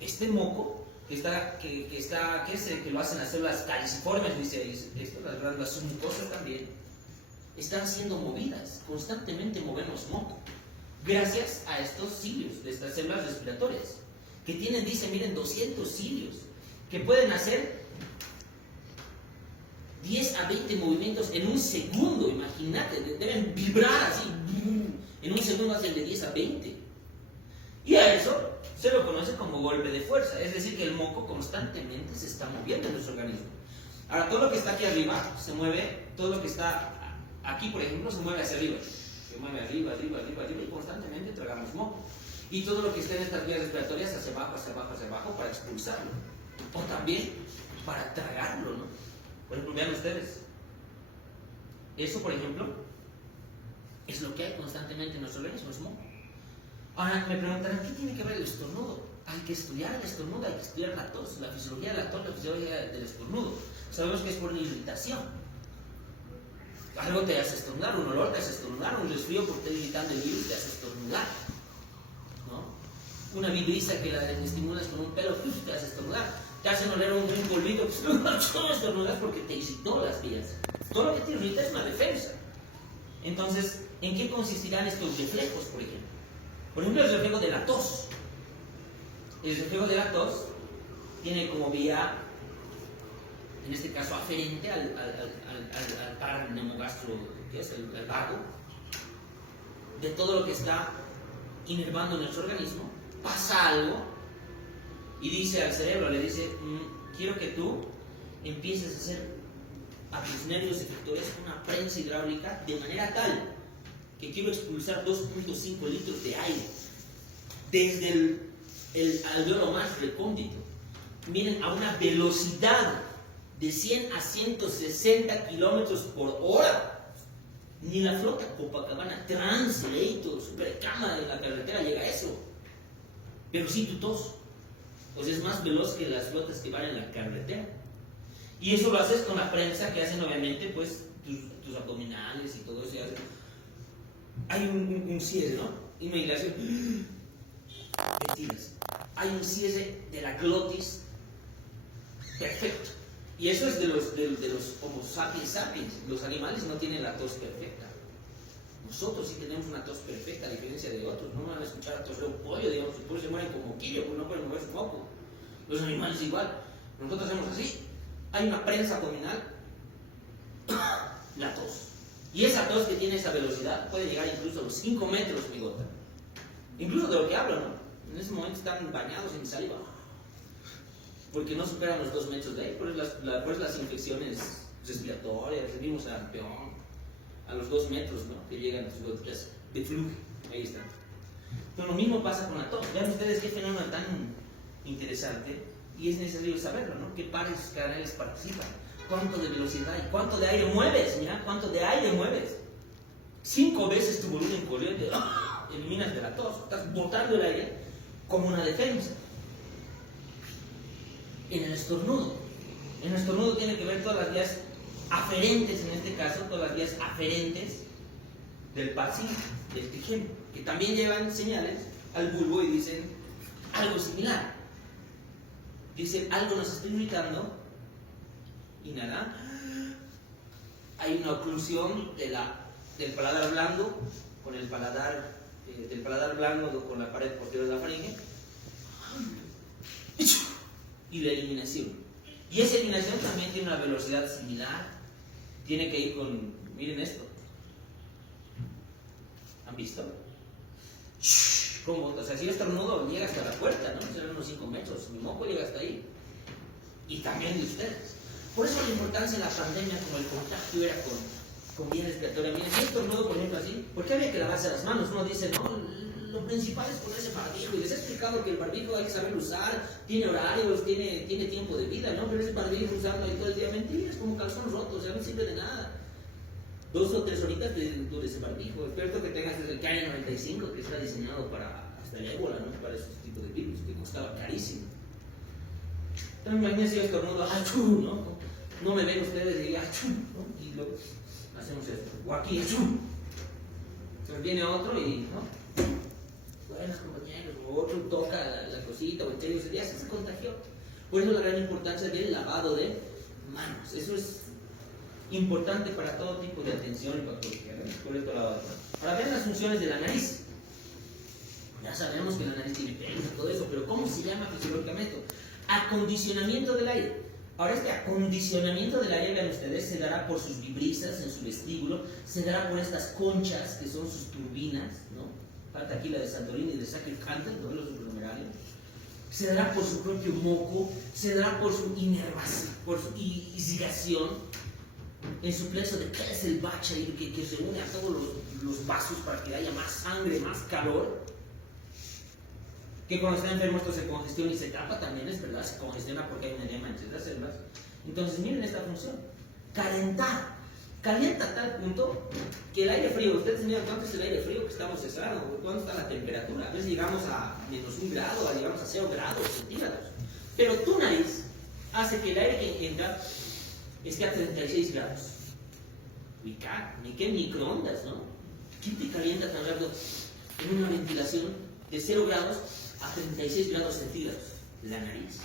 Este moco que lo hacen las células caliciformes, dice esto, las glándulas submucosas también, están siendo movidas, constantemente movemos moco, gracias a estos cilios, de estas células respiratorias, que tienen, dice, miren, 200 cilios, que pueden hacer 10 a 20 movimientos en un segundo, imagínate, deben vibrar así, en un segundo hacen de 10 a 20. Y a eso se lo conoce como golpe de fuerza, es decir, que el moco constantemente se está moviendo en nuestro organismo. Ahora, todo lo que está aquí arriba se mueve, todo lo que está aquí, por ejemplo, se mueve hacia arriba. Se mueve arriba, y constantemente tragamos moco. Y todo lo que está en estas vías respiratorias hacia abajo para expulsarlo. O también para tragarlo, ¿no? Por ejemplo, vean ustedes. Eso, por ejemplo, Es lo que hay constantemente en nuestro organismo, es moco. Ahora me preguntarán, ¿qué tiene que ver el estornudo? Hay que estudiar el estornudo, hay que estudiar la tos, la fisiología de la tos, la fisiología del estornudo. Sabemos que es por una irritación. Algo te hace estornudar, un olor te hace estornudar, un resfrío porque estás irritando el virus te hace estornudar, ¿no? Una vidriza que la estimulas con un pelo te hace estornudar, te hacen oler un polvito, estornudas porque te irritó las vías. Todo lo que te irrita es una defensa. Entonces, ¿en qué consistirán estos reflejos, por ejemplo? Por ejemplo, el reflejo de la tos. El reflejo de la tos tiene como vía, en este caso, aferente al paraneumogastro, que es el vago, de todo lo que está inervando nuestro organismo. Pasa algo y dice al cerebro, le dice, quiero que tú empieces a hacer a tus nervios efectores una prensa hidráulica de manera tal que quiero expulsar 2.5 litros de aire desde el alveolo más recóndito. Miren, a una velocidad de 100 a 160 kilómetros por hora. Ni la flota Copacabana, Translator, Supercama de la carretera llega a eso. Pero sí tu tos. Pues es más veloz que las flotas que van en la carretera. Y eso lo haces con la prensa que hacen obviamente pues tus abdominales y todo eso. Hay un cierre, ¿no? Inhalación. Ventilas. Hay un cierre de la glotis perfecto. Y eso es de los Homo sapiens sapiens. Los animales no tienen la tos perfecta. Nosotros sí tenemos una tos perfecta, a diferencia de otros. No van a escuchar a toser un pollo, digamos, los pollos se mueren como moquillo, pues no pueden mover su moco. Los animales igual. Nosotros hacemos así. Hay una prensa abdominal, la tos. Y esa tos que tiene esa velocidad puede llegar incluso a los 5 metros, mi gota. Incluso de lo que hablo, ¿no? En ese momento están bañados en saliva. Porque no superan los 2 metros de ahí. Por eso las infecciones respiratorias, recibimos sarampión a los 2 metros, ¿no? Que llegan sus gotitas de flujo. Ahí está. Pero lo mismo pasa con la tos. Vean ustedes qué fenómeno tan interesante. Y es necesario saberlo, ¿no? ¿Qué pares canales participan? ¿Cuánto de velocidad y cuánto de aire mueves? Mira, ¿cuánto de aire mueves? 5 veces tu volumen corriente. Eliminas de la tos. Estás botando el aire como una defensa. En el estornudo tiene que ver todas las vías aferentes, en este caso, todas las vías aferentes del pasillo, del trigémino, que también llevan señales al bulbo y dicen algo similar. Dicen, algo nos está irritando, inhala, hay una oclusión del paladar blando con el paladar, del paladar blando con la pared posterior de la faringe, y la eliminación. Y esa eliminación también tiene una velocidad similar, tiene que ir con, miren esto, ¿han visto? ¿Cómo? O sea, si yo estornudo llega hasta la puerta, ¿no? Serán unos 5 metros, mi moco llega hasta ahí. Y también de ustedes. Por eso la importancia de la pandemia, como el contacto era con vía respiratoria. Miren, si estornudo, por ejemplo, así, ¿por qué había que lavarse las manos? Uno dice, no, lo principal es ponerse barbijo. Y les he explicado que el barbijo hay que saber usar, tiene horarios, tiene tiempo de vida, ¿no? Pero ese barbijo usando ahí todo el día, mentiras, como calzón roto, o sea, no sirve de nada. 2 o 3 horitas dure ese barbijo. Espero que tengas desde el KN95, que está diseñado para hasta el ébola, ¿no? Para esos tipos de virus, que costaba carísimo. Entonces, imagínense yo estornudo, ¡achú! ¿No? No me ven ustedes y ¡achú! ¿No? Y luego hacemos esto, o aquí, ¡achú! Entonces viene otro y, ¿no? Buenos compañeros, o otro toca la cosita, o en serio, ya se contagió. Por eso la gran importancia del lavado de manos. Eso es importante para todo tipo de atención y patología, ¿no? Por esto lavado. Ahora vean las funciones de la nariz. Ya sabemos que la nariz tiene pelos y todo eso, pero ¿cómo se llama fisiológicamente? Acondicionamiento del aire. Ahora este acondicionamiento del aire, vean ustedes, se dará por sus vibrisas en su vestíbulo, se dará por estas conchas que son sus turbinas, ¿no? Falta aquí la de Santorini y de Sacred Canter, todos los suplementarios. Se dará por su propio moco, se dará por su inervación, por su irrigación, en su plexo de Kesselbach, que se une a todos los vasos para que haya más sangre, más calor. Que cuando está enfermo esto se congestiona y se tapa también, es verdad, se congestiona porque hay un edema entre las células. Entonces miren esta función, calentar. calienta a tal punto que el aire frío, ustedes miran cuánto es el aire frío que estamos cesando, cuánto está la temperatura. A veces llegamos a -1 grado, llegamos a 0 grados centígrados. Pero tu nariz hace que el aire que entra esté a 36 grados. Ni qué microondas, ¿no? ¿Quién te calienta tan rápido en una ventilación de 0 grados a 36 grados centígrados? La nariz.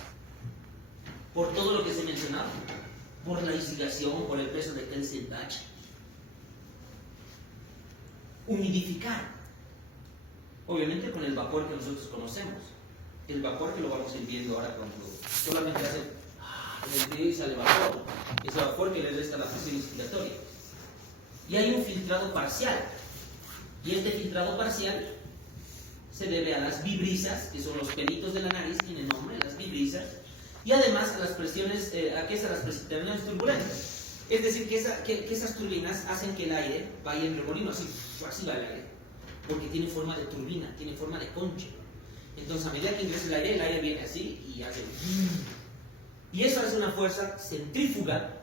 Por todo lo que se mencionaba. Por la instigación, por el peso de Kelsen-Dach. Humidificar. Obviamente con el vapor que nosotros conocemos. El vapor que lo vamos a ir viendo ahora cuando solamente hace en el frío y sale vapor. Ese vapor que le resta la presión inspiratoria. Y hay un filtrado parcial. Y este filtrado parcial se debe a las vibrisas, que son los pelitos de la nariz, tiene nombre, las vibrisas. Y además a las presiones, a las presiones turbulentas. Es decir, que esas turbinas hacen que el aire vaya en remolino, así va el aire. Porque tiene forma de turbina, tiene forma de concha. Entonces, a medida que ingresa el aire viene así y hace... Y eso hace una fuerza centrífuga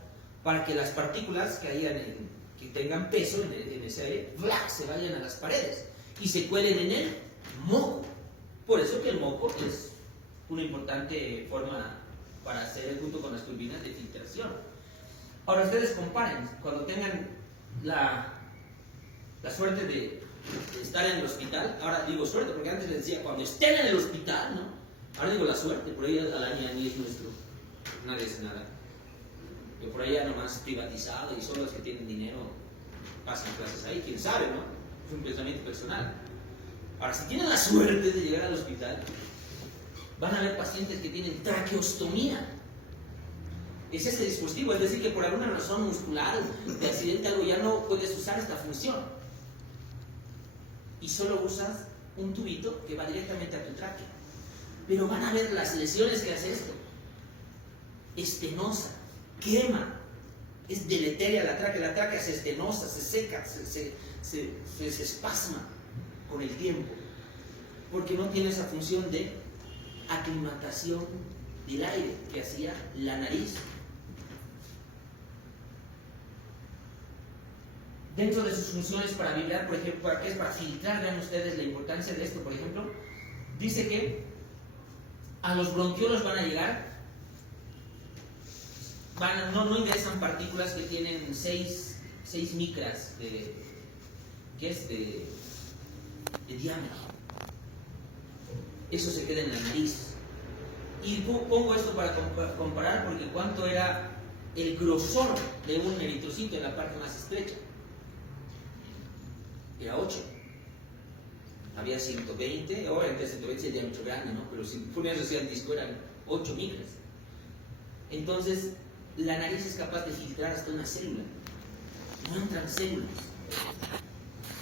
para que las partículas que tengan peso en ese aire, se vayan a las paredes y se cuelen en el moco. Por eso que el moco es una importante forma para hacer, junto con las turbinas, de filtración. Ahora ustedes comparen, cuando tengan la suerte de estar en el hospital, ahora digo suerte porque antes les decía cuando estén en el hospital, ¿no? Ahora digo la suerte, por ahí Alaña ni es nuestro, nadie dice nada. Que por allá nomás privatizado y solo los que tienen dinero pasan clases ahí, quién sabe, ¿no? Es un pensamiento personal. Ahora, si tienen la suerte de llegar al hospital, van a haber pacientes que tienen traqueostomía. Es ese dispositivo, es decir, que por alguna razón muscular, de accidente, algo, ya no puedes usar esta función. Y solo usas un tubito que va directamente a tu tráquea. Pero van a ver las lesiones que hace esto. Estenosa, quema, es deleteria la tráquea se estenosa, se seca, se espasma con el tiempo. Porque no tiene esa función de aclimatación del aire que hacía la nariz. Dentro de sus funciones para vibrar, por ejemplo, para filtrar, vean ustedes la importancia de esto, por ejemplo, dice que a los bronquiolos van a llegar, no ingresan partículas que tienen 6 micras de diámetro. Eso se queda en la nariz. Y pongo esto para comparar porque cuánto era el grosor de un eritrocito en la parte más estrecha. Era 8. Había 120, ahora entre 120 es diámetro grande, ¿no? Pero si ponías así al disco eran 8 micras. Entonces, la nariz es capaz de filtrar hasta una célula. No entran células.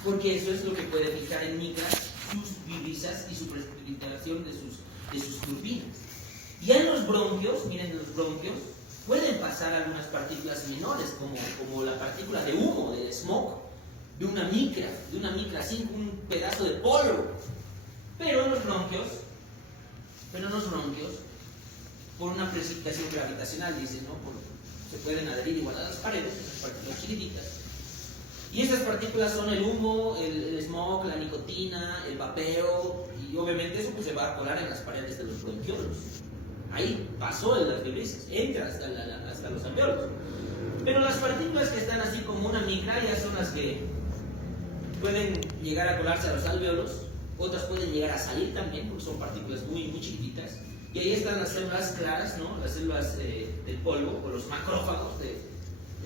Porque eso es lo que puede filtrar en micras sus vibrisas y su precipitación de sus turbinas. Ya en los bronquios, miren, los bronquios pueden pasar algunas partículas menores, como la partícula de humo, del smog, de una micra, así, un pedazo de polvo. Pero en los bronquios, por una precipitación gravitacional, dicen, ¿no? Se pueden adherir igual a las paredes, esas partículas chiquititas. Y estas partículas son el humo, el smog, la nicotina, el vapeo, y obviamente eso pues se va a colar en las paredes de los bronquiolos. Ahí pasó en las vibrisas, entra hasta los alveolos. Pero las partículas que están así como una micra ya son las que pueden llegar a colarse a los alveolos, otras pueden llegar a salir también, porque son partículas muy, muy chiquititas. Y ahí están las células claras, ¿no? Las células del polvo, o los macrófagos de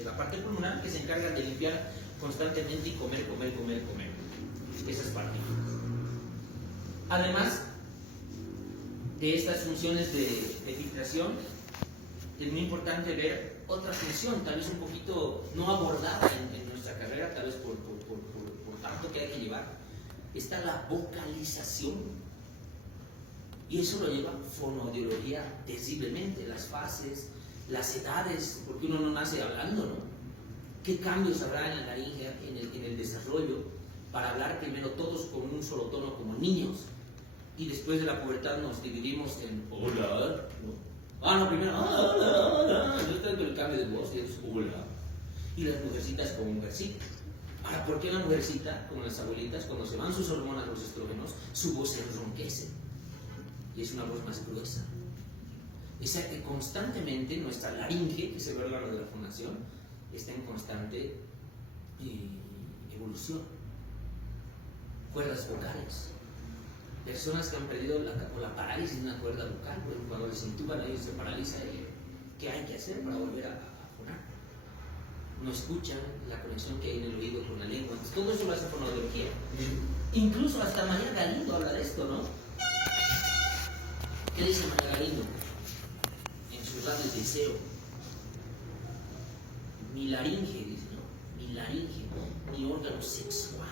la parte pulmonar, que se encargan de limpiar constantemente y comer esas partículas. Además de estas funciones de filtración, es muy importante ver otra función, tal vez un poquito no abordada en nuestra carrera, tal vez por tanto que hay que llevar. Está la vocalización. Y eso lo lleva fonoaudiología tensiblemente, las fases, las edades, porque uno no nace hablando, ¿no? ¿Qué cambios habrá en la laringe, en el desarrollo, para hablar primero todos con un solo tono como niños? Y después de la pubertad nos dividimos en hola, ¿no? Primero hola, yo tengo el cambio de voz y es hola. y las mujercitas como mujercitas. Ahora, ¿por qué la mujercita, como las abuelitas, cuando se van sus hormonas, los estrógenos, su voz se enronquece? Y es una voz más gruesa. O sea que constantemente nuestra laringe, que es el órgano de la fonación, está en constante evolución. Cuerdas vocales. Personas que han perdido la parálisis de una cuerda vocal, por ejemplo, cuando les intuban a ellos se paraliza, ¿qué hay que hacer para volver a fonar? No escuchan la conexión que hay en el oído con la lengua. Entonces, todo eso lo hace fonoaudiología. Incluso hasta María Galindo habla de esto, ¿no? ¿Qué dice María Galindo? En sus radios de deseo. Mi laringe, dice, ¿no? Mi laringe, mi órgano sexual.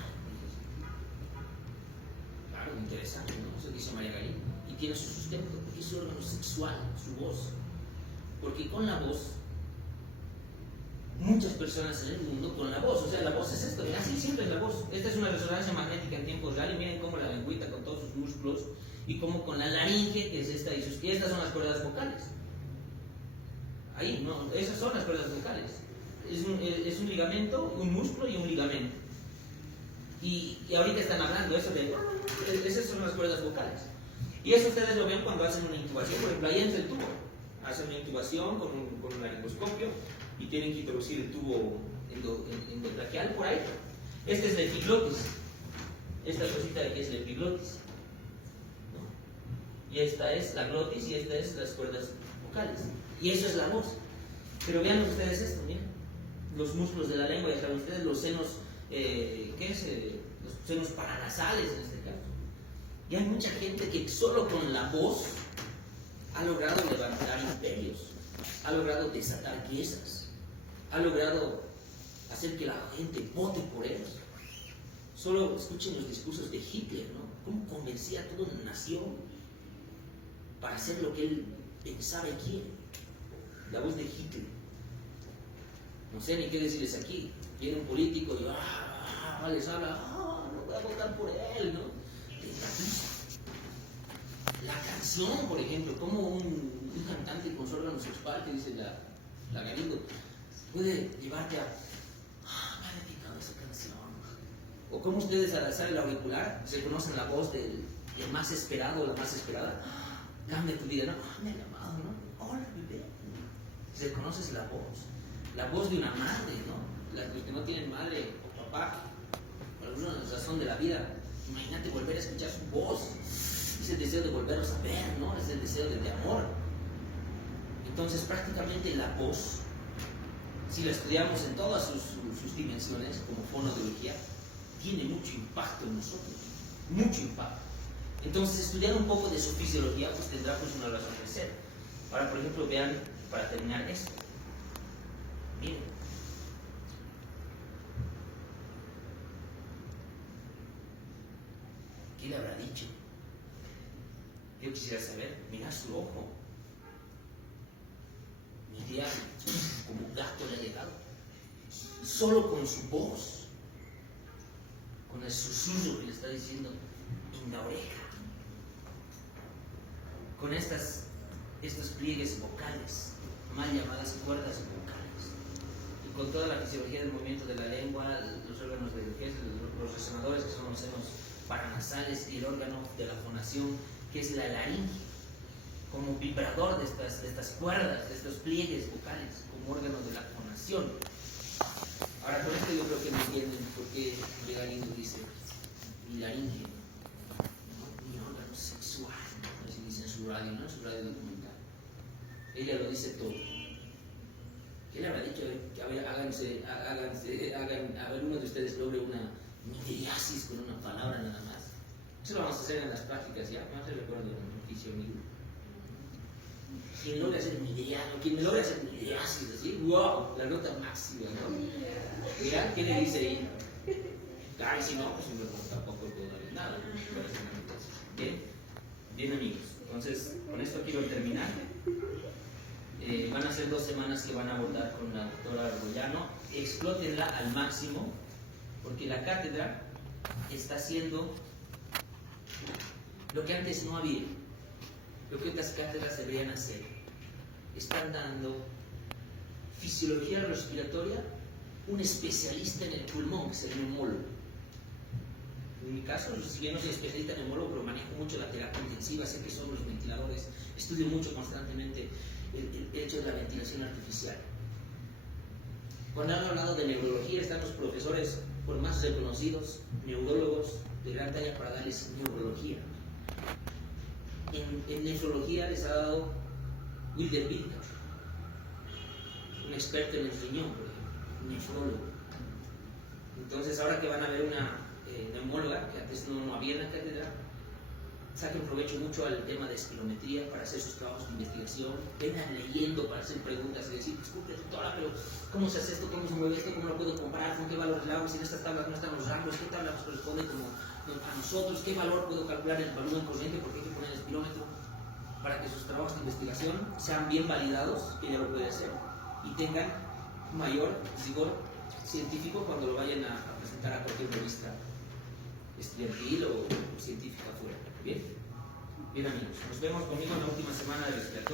Claro, interesante, ¿no? Eso dice María Galindo. Y tiene su sustento, porque es su órgano sexual, su voz. Porque con la voz, muchas personas en el mundo con la voz, o sea, la voz es esto, así siempre es la voz. Esta es una resonancia magnética en tiempo real y miren cómo la lengüita con todos sus músculos y cómo con la laringe, que es esta, y estas son las cuerdas vocales. Ahí, no, esas son las cuerdas vocales. Es un ligamento, un músculo y un ligamento. Y ahorita están hablando eso de, esas son las cuerdas vocales. Y eso ustedes lo ven cuando hacen una intubación, por ejemplo, ahí entra el tubo. Hacen una intubación con un laringoscopio y tienen que introducir el tubo endotraqueal por ahí. Este es la epiglotis. Esta cosita de aquí es la epiglotis, ¿no? Y esta es la glotis y esta es las cuerdas vocales. Y eso es la voz. Pero vean ustedes esto, miren. Los músculos de la lengua, ya saben ustedes, los senos, los senos paranasales en este caso. Y hay mucha gente que solo con la voz ha logrado levantar imperios, ha logrado desatar piezas, ha logrado hacer que la gente vote por ellos. Solo escuchen los discursos de Hitler, ¿no? Cómo convencía a toda una nación para hacer lo que él pensaba y quiere. La voz de Hitler. No sé ni qué decirles aquí. Viene un político y les habla, no voy a votar por él, ¿no? La canción, por ejemplo, como un cantante con su órgano sexual, que dice la Galindo, puede llevarte a, me ha dedicado esa canción. O como ustedes al alzar el auricular reconocen la voz del más esperado o la más esperada. Cambia tu vida, ¿no? Me ha llamado, ¿no? Hola, bebé. Reconoces la voz de una madre, ¿no? Los que no tienen madre o papá, por alguna razón de la vida, imagínate volver a escuchar su voz. Es el deseo de volverlos a ver, ¿no? Es el deseo de amor. Entonces, prácticamente la voz, si la estudiamos en todas sus dimensiones, como fonoaudiología, tiene mucho impacto en nosotros. Mucho impacto. Entonces, estudiar un poco de su fisiología, pues tendrá pues una razón de ser. Ahora, por ejemplo, vean, para terminar esto. Miren. ¿Qué le habrá dicho? Yo quisiera saber, mirar su ojo. Mi día, como un gato le ha llegado. Solo con su voz. Con el susurro que le está diciendo en la oreja. Con estos pliegues vocales, mal llamadas cuerdas vocales. Y con toda la fisiología del movimiento de la lengua, los órganos los resonadores, que son los senos paranasales, y el órgano de la fonación, que es la laringe, como vibrador de estas cuerdas, de estos pliegues vocales, como órgano de la fonación. Ahora, con esto yo creo que me entienden por qué Galindo dice mi laringe, ¿no? Mi órgano sexual, así dice en su radio, ¿no? En su radio documental. Ella lo dice todo. ¿Qué le habrá dicho? A ver, a ver, uno de ustedes logre una midriasis con una palabra nada más. Eso lo vamos a hacer en las prácticas, ¿ya? No te recuerdo en oficio amigo. Quien logra hacer midriano, quien me logra hacer midriasis, así, wow, la nota máxima, ¿no? Mira, ¿qué le dice ahí? Ay, si no, pues tampoco puedo darle nada. Bien, bien amigos. Entonces, con esto quiero terminar. Van a ser 2 semanas que van a abordar con la doctora Argollano. Explótenla al máximo, porque la cátedra está haciendo lo que antes no había, lo que otras cátedras deberían hacer. Están dando fisiología respiratoria un especialista en el pulmón, que es el neumólogo. En mi caso, si bien no soy especialista en neumólogo, pero manejo mucho la terapia intensiva, sé que son los ventiladores, estudio mucho constantemente el hecho de la ventilación artificial. Cuando han hablado de neurología, están los profesores por más reconocidos, neurólogos de gran talla para darles neurología. En nefrología les ha dado Wilder Wilker, un experto en el riñón, por ejemplo, un nefrólogo. Entonces, ahora que van a ver una neumóloga, que antes no había en la cátedra, saquen provecho mucho al tema de espirometría para hacer sus trabajos de investigación, vengan leyendo para hacer preguntas y decir, disculpe doctora, pero ¿cómo se hace esto? ¿Cómo se mueve esto? ¿Cómo lo puedo comparar? ¿Con qué valores le hago? Si en estas tablas no están los rangos, ¿qué tabla nos corresponde a nosotros? ¿Qué valor puedo calcular en el volumen corriente? Porque hay que poner el espirómetro para que sus trabajos de investigación sean bien validados, que ya lo puede hacer, y tengan mayor rigor científico cuando lo vayan a presentar a cualquier revista estudiantil o científica fuera. Bien, amigos, nos vemos conmigo en la última semana de respiración.